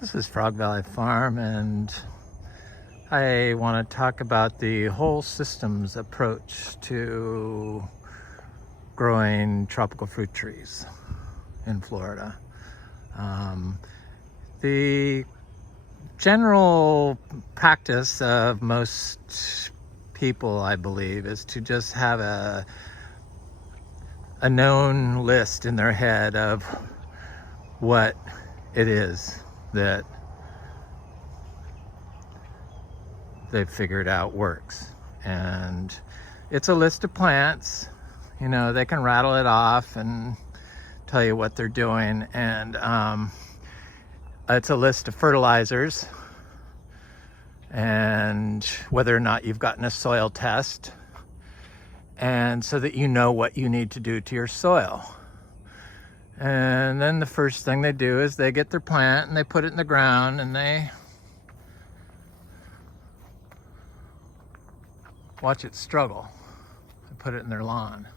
This is Frog Valley Farm, and I want to talk about the whole systems approach to growing tropical fruit trees in Florida. The general practice of most people, I believe, is to just have a known list in their head of what it is that they've figured out works. And it's a list of plants. You know, they can rattle it off and tell you what they're doing. And it's a list of fertilizers and whether or not you've gotten a soil test, and so that you know what you need to do to your soil. And then the first thing they do is they get their plant and they put it in the ground and they watch it struggle to put it in their lawn.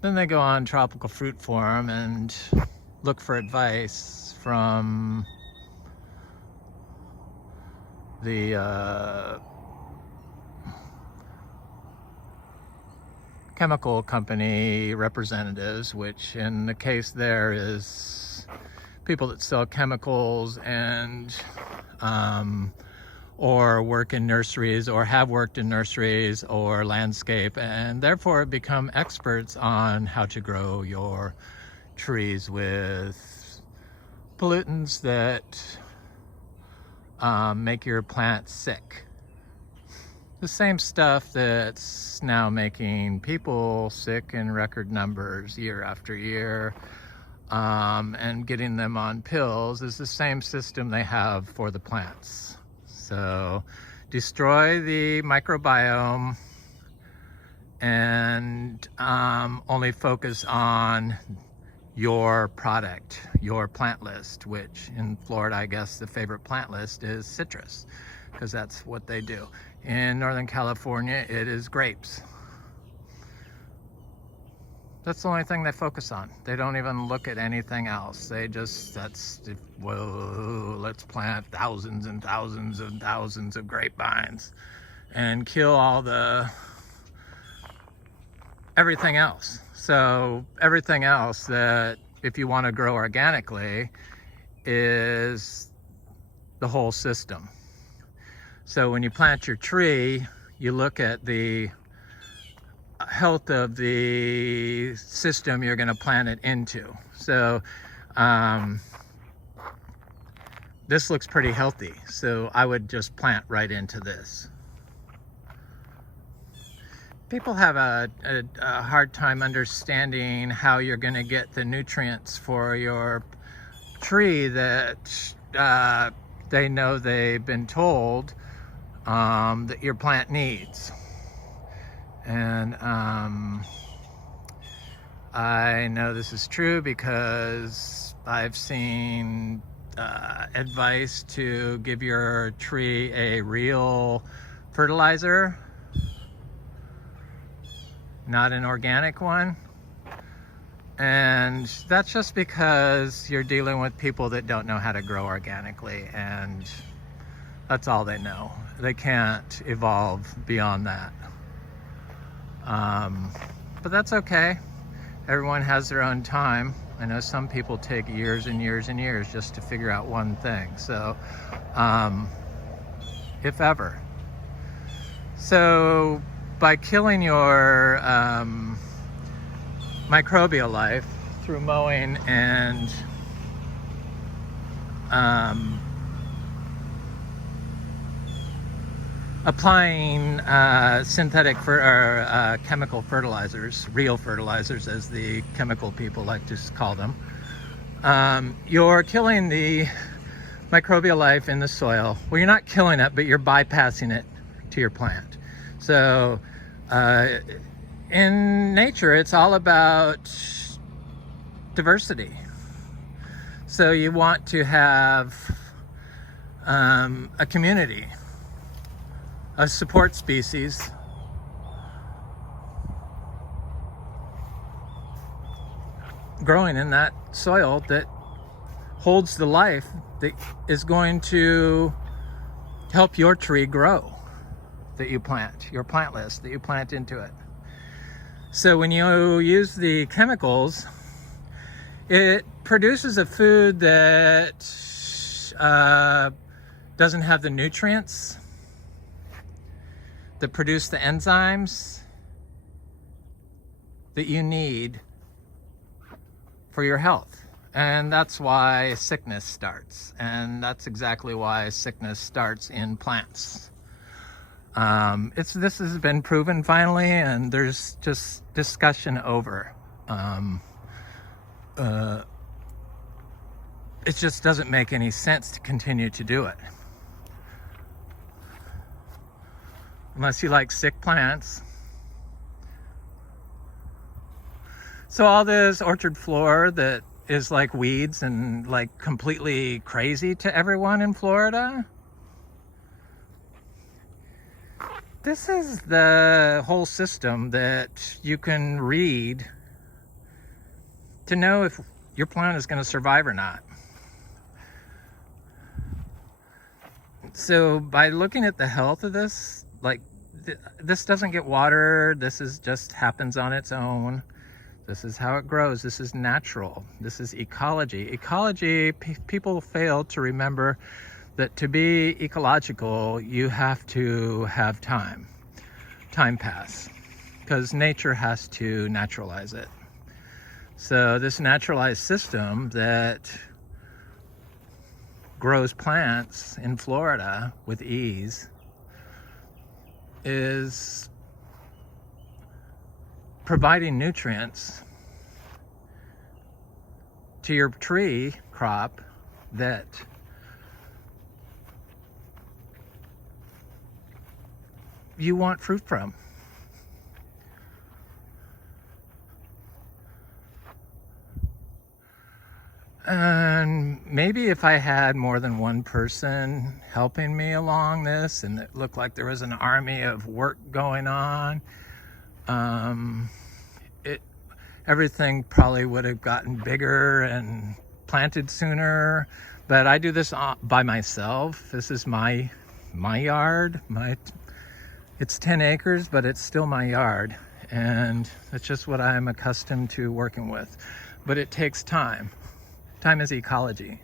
Then they go on Tropical Fruit Forum and look for advice from the chemical company representatives, which in the case there is people that sell chemicals and or work in nurseries or have worked in nurseries or landscape, and therefore become experts on how to grow your trees with pollutants that make your plants sick. The same stuff that's now making people sick in record numbers year after year, and getting them on pills is the same system they have for the plants. So destroy the microbiome and only focus on your product, your plant list, which in Florida, I guess the favorite plant list is citrus, because that's what they do. In Northern California, it is grapes. That's the only thing they focus on. They don't even look at anything else. They just, whoa, let's plant thousands and thousands and thousands of grapevines and kill all everything else. So everything else that, if you want to grow organically, is the whole system. So when you plant your tree, you look at the health of the system you're going to plant it into. So this looks pretty healthy, so I would just plant right into this. People have a hard time understanding how you're going to get the nutrients for your tree that they know they've been told that your plant needs. And I know this is true because I've seen advice to give your tree a real fertilizer, not an organic one. And that's just because you're dealing with people that don't know how to grow organically, and that's all they know. They can't evolve beyond that. But that's okay. Everyone has their own time. I know some people take years and years and years just to figure out one thing. So, if ever. So, by killing your microbial life through mowing and applying synthetic or chemical fertilizers, real fertilizers as the chemical people like to call them, you're killing the microbial life in the soil. Well, you're not killing it, but you're bypassing it to your plant. So in nature, it's all about diversity. So you want to have a community, a support species growing in that soil that holds the life that is going to help your tree grow, that you plant, your plant list that you plant into it. So when you use the chemicals, it produces a food that doesn't have the nutrients that produce the enzymes that you need for your health. And that's why sickness starts. And that's exactly why sickness starts in plants. This has been proven finally, and there's just discussion over. It just doesn't make any sense to continue to do it. Unless you like sick plants. So all this orchard floor that is like weeds and like completely crazy to everyone in Florida, this is the whole system that you can read to know if your plant is going to survive or not. So by looking at the health of this, like this doesn't get watered, this is just happens on its own. This is how it grows. This is natural. This is ecology. Ecology, people fail to remember that to be ecological, you have to have time pass, because nature has to naturalize it. So this naturalized system that grows plants in Florida with ease is providing nutrients to your tree crop that you want fruit from. And maybe if I had more than one person helping me along this, and it looked like there was an army of work going on, everything probably would have gotten bigger and planted sooner. But I do this by myself. This is my yard. It's 10 acres, but it's still my yard, and it's just what I'm accustomed to working with. But it takes time. Time is ecology.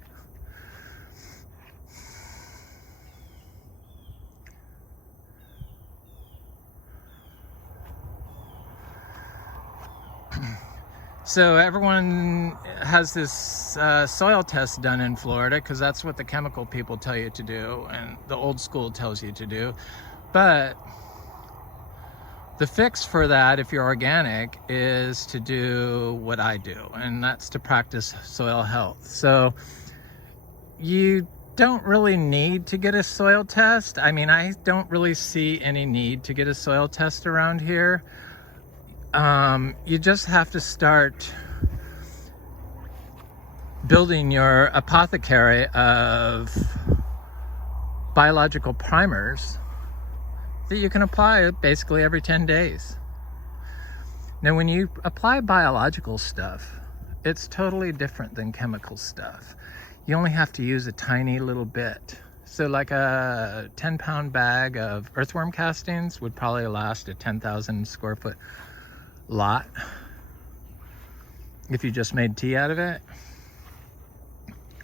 So everyone has this soil test done in Florida, because that's what the chemical people tell you to do and the old school tells you to do. But the fix for that, if you're organic, is to do what I do, and that's to practice soil health. So you don't really need to get a soil test. I mean, I don't really see any need to get a soil test around here. You just have to start building your apothecary of biological primers that you can apply basically every 10 days. Now, when you apply biological stuff, it's totally different than chemical stuff. You only have to use a tiny little bit. So like a 10-pound bag of earthworm castings would probably last a 10,000 square foot lot if you just made tea out of it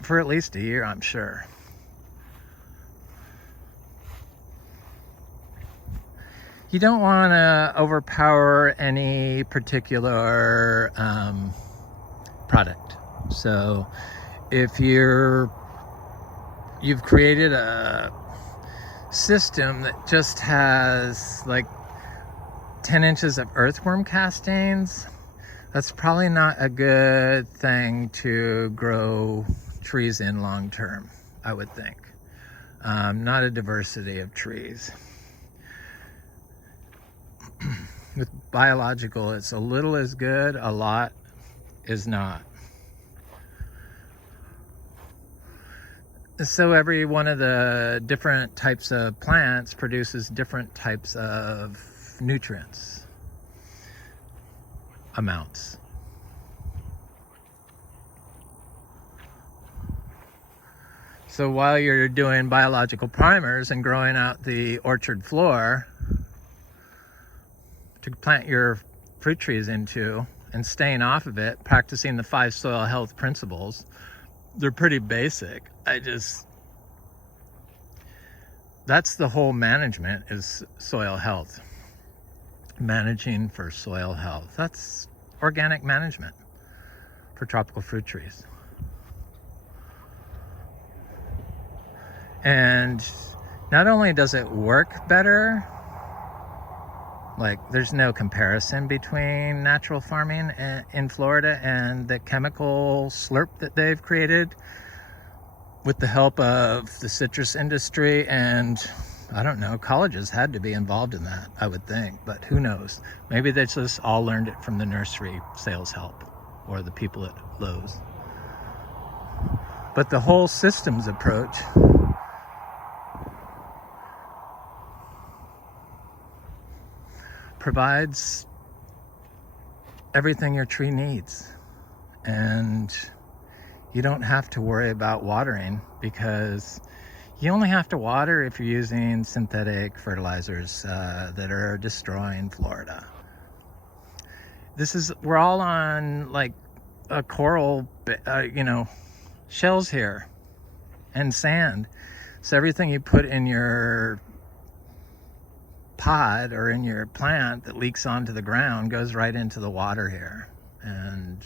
for at least a year, I'm sure. You don't want to overpower any particular product. So if you've created a system that just has like 10 inches of earthworm castings, that's probably not a good thing to grow trees in long term, I would think. Not a diversity of trees. With biological, it's a little is good, a lot is not. So every one of the different types of plants produces different types of nutrients amounts. So while you're doing biological primers and growing out the orchard floor to plant your fruit trees into and staying off of it, practicing the 5 soil health principles, they're pretty basic. That's the whole management, is soil health. Managing for soil health. That's organic management for tropical fruit trees. And not only does it work better, like there's no comparison between natural farming in Florida and the chemical slurp that they've created with the help of the citrus industry, and I don't know, colleges had to be involved in that, I would think, but who knows? Maybe they just all learned it from the nursery sales help or the people at Lowe's. But the whole systems approach provides everything your tree needs, and you don't have to worry about watering, because you only have to water if you're using synthetic fertilizers that are destroying Florida. We're all on like a coral, shells here and sand. So everything you put in your pod or in your plant that leaks onto the ground goes right into the water here. And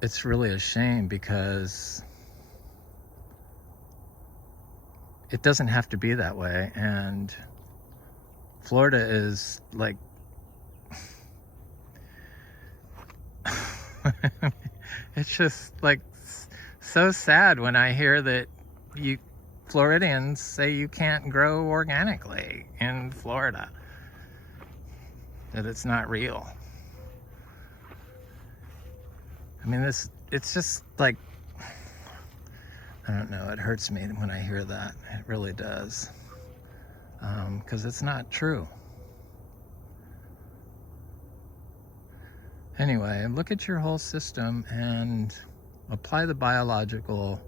it's really a shame, because it doesn't have to be that way. And Florida is like it's just like so sad when I hear that Floridians say you can't grow organically in Florida, that it's not real. I mean, it's just like, I don't know, it hurts me when I hear that. It really does. Because it's not true. Anyway, look at your whole system and apply the biological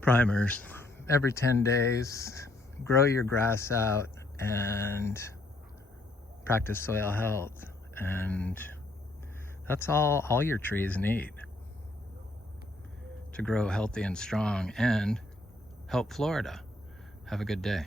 primers every 10 days. Grow your grass out and practice soil health. And that's all your trees need to grow healthy and strong and help Florida. Have a good day.